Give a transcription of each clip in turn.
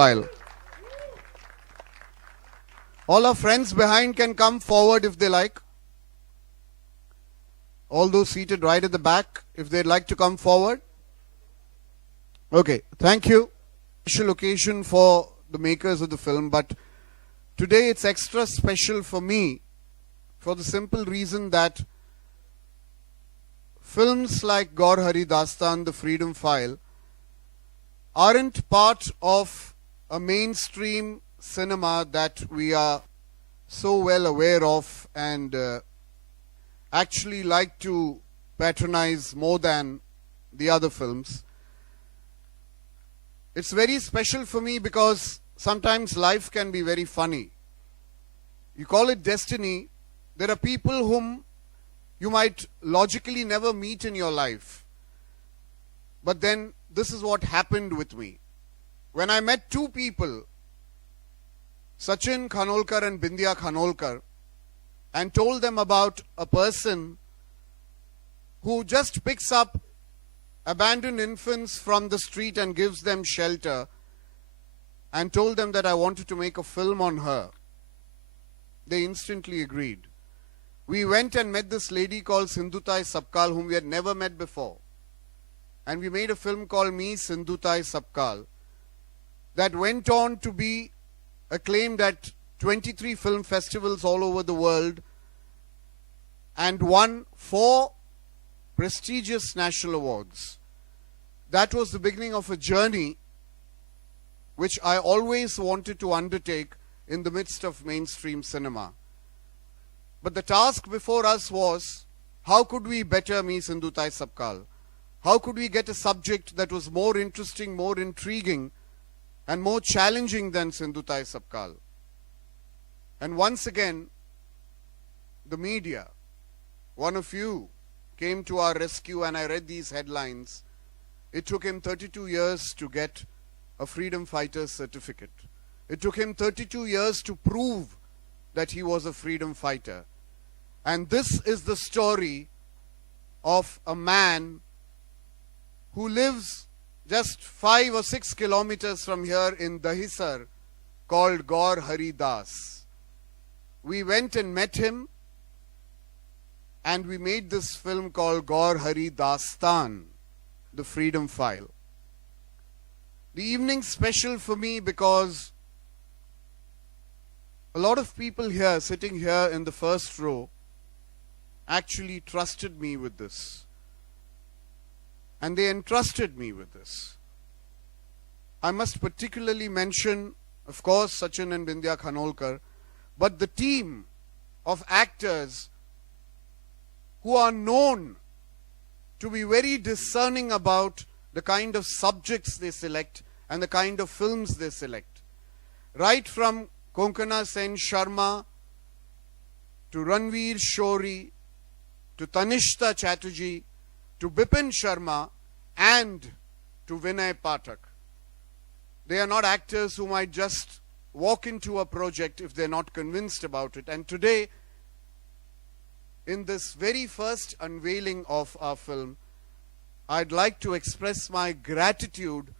file. All our friends behind can come forward if they like. All those seated right at the back, if they'd like to come forward. Okay, thank you. Special occasion for the makers of the film, but today it's extra special for me for the simple reason that films like Gour, Dastaan, The Freedom File aren't part of a mainstream cinema that we are so well aware of and actually like to patronize more than the other films. It's very special for me because sometimes life can be very funny. You call it destiny. There are people whom you might logically never meet in your life. But then this is what happened with me. When I met two people, Sachin Khanolkar and Bindya Khanolkar, and told them about a person who just picks up abandoned infants from the street and gives them shelter, and told them that I wanted to make a film on her. They instantly agreed. We went and met this lady called Sindhutai Sabkal, whom we had never met before. And we made a film called Me, Sindhutai Sabkal, that went on to be acclaimed at 23 film festivals all over the world, and won 4 prestigious national awards. That was the beginning of a journey which I always wanted to undertake in the midst of mainstream cinema. But the task before us was, how could we better Me Sindhutai Sabkal? How could we get a subject that was more interesting, more intriguing, and more challenging than Sindhutai Sabkal? And once again, the media, one of you, came to our rescue, and I read these headlines. It took him 32 years to get a freedom fighter's certificate. It took him 32 years to prove that he was a freedom fighter. And this is the story of a man who lives just 5 or 6 kilometers from here in Dahisar, called Gour Hari Das. We went and met him, and we made this film called Gour Hari Dastaan, the Freedom File. The evening's special for me because a lot of people here, sitting here in the first row, actually trusted me with this. And they entrusted me with this. I must particularly mention, of course, Sachin and Bindya Khanolkar, but the team of actors who are known to be very discerning about the kind of subjects they select and the kind of films they select. Right from Konkona Sen Sharma to Ranvir Shorey to Tanishta Chatterjee to Bipin Sharma and to Vinay Pathak. They are not actors who might just walk into a project if they're not convinced about it. And today, in this very first unveiling of our film, I'd like to express my gratitude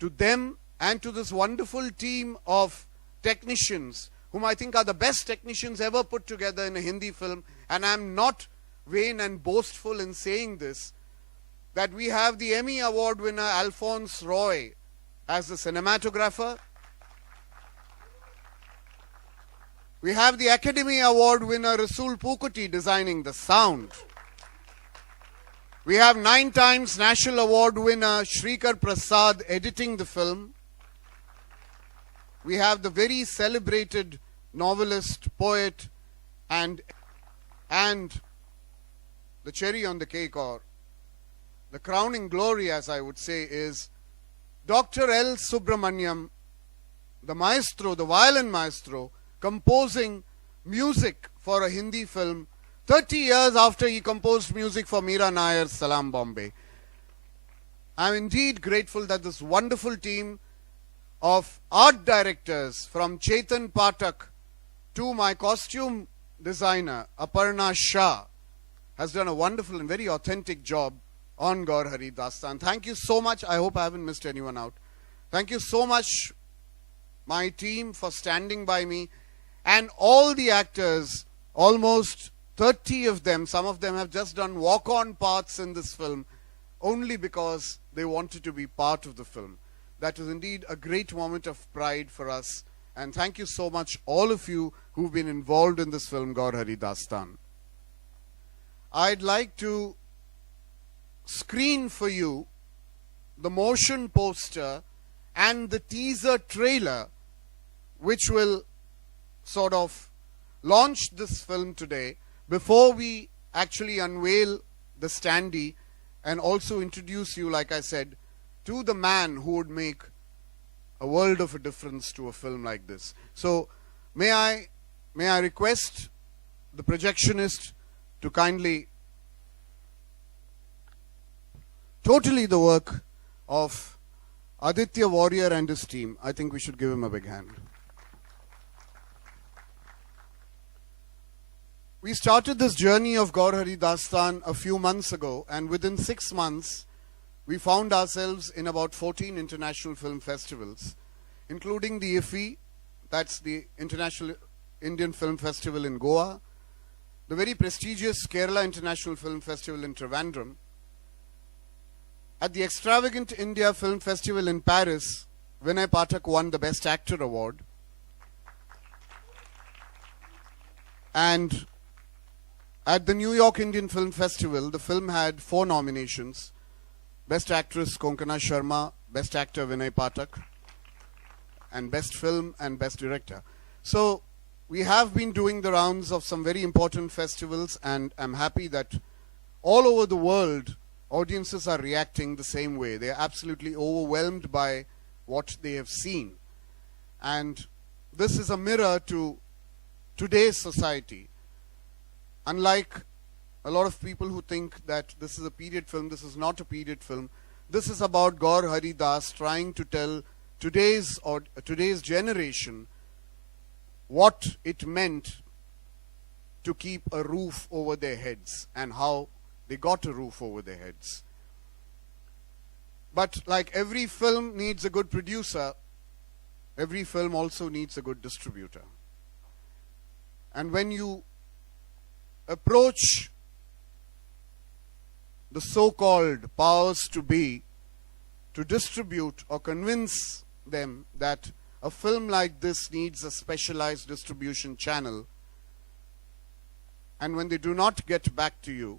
to them and to this wonderful team of technicians, whom I think are the best technicians ever put together in a Hindi film. And I'm not vain and boastful in saying this, that we have the Emmy Award winner Alphonse Roy as the cinematographer. We have the Academy Award winner Rasool Pookutty designing the sound. We have 9 times National Award winner Shrikar Prasad editing the film. We have the very celebrated novelist, poet, and the cherry on the cake, or the crowning glory, as I would say, is Dr. L. Subramaniam, the maestro, the violin maestro, composing music for a Hindi film 30 years after he composed music for Meera Nair's Salam Bombay. I'm indeed grateful that this wonderful team of art directors, from Chetan Pathak to my costume designer Aparna Shah, has done a wonderful and very authentic job on Gour Hari Dastaan. Thank you so much. I hope I haven't missed anyone out. Thank you so much, my team, for standing by me, and all the actors, almost 30 of them. Some of them have just done walk-on parts in this film only because they wanted to be part of the film. That is indeed a great moment of pride for us. And thank you so much, all of you who've been involved in this film, Gour Hari Dastaan. I'd like to screen for you the motion poster and the teaser trailer, which will sort of launch this film today, before we actually unveil the standee and also introduce you, like I said, to the man who would make a world of a difference to a film like this. So may I request the projectionist to kindly, totally the work of Aditya Warrior and his team. I think we should give him a big hand. We started this journey of Gour Hari Dastaan a few months ago, and within 6 months, we found ourselves in about 14 international film festivals, including the IFFI, that's the International Indian Film Festival in Goa, the very prestigious Kerala International Film Festival in Trivandrum. At the extravagant India Film Festival in Paris, Vinay Pathak won the Best Actor award. And at the New York Indian Film Festival, the film had 4 nominations. Best Actress Konkona Sharma, Best Actor Vinay Pathak, and Best Film and Best Director. So we have been doing the rounds of some very important festivals, and I'm happy that all over the world, audiences are reacting the same way. They're absolutely overwhelmed by what they have seen. And this is a mirror to today's society. Unlike a lot of people who think that this is a period film, this is not a period film. This is about Gour Haridas trying to tell today's generation what it meant to keep a roof over their heads and how they got a roof over their heads. But like every film needs a good producer, every film also needs a good distributor. And when you approach the so-called powers to be to distribute or convince them that a film like this needs a specialized distribution channel, and when they do not get back to you,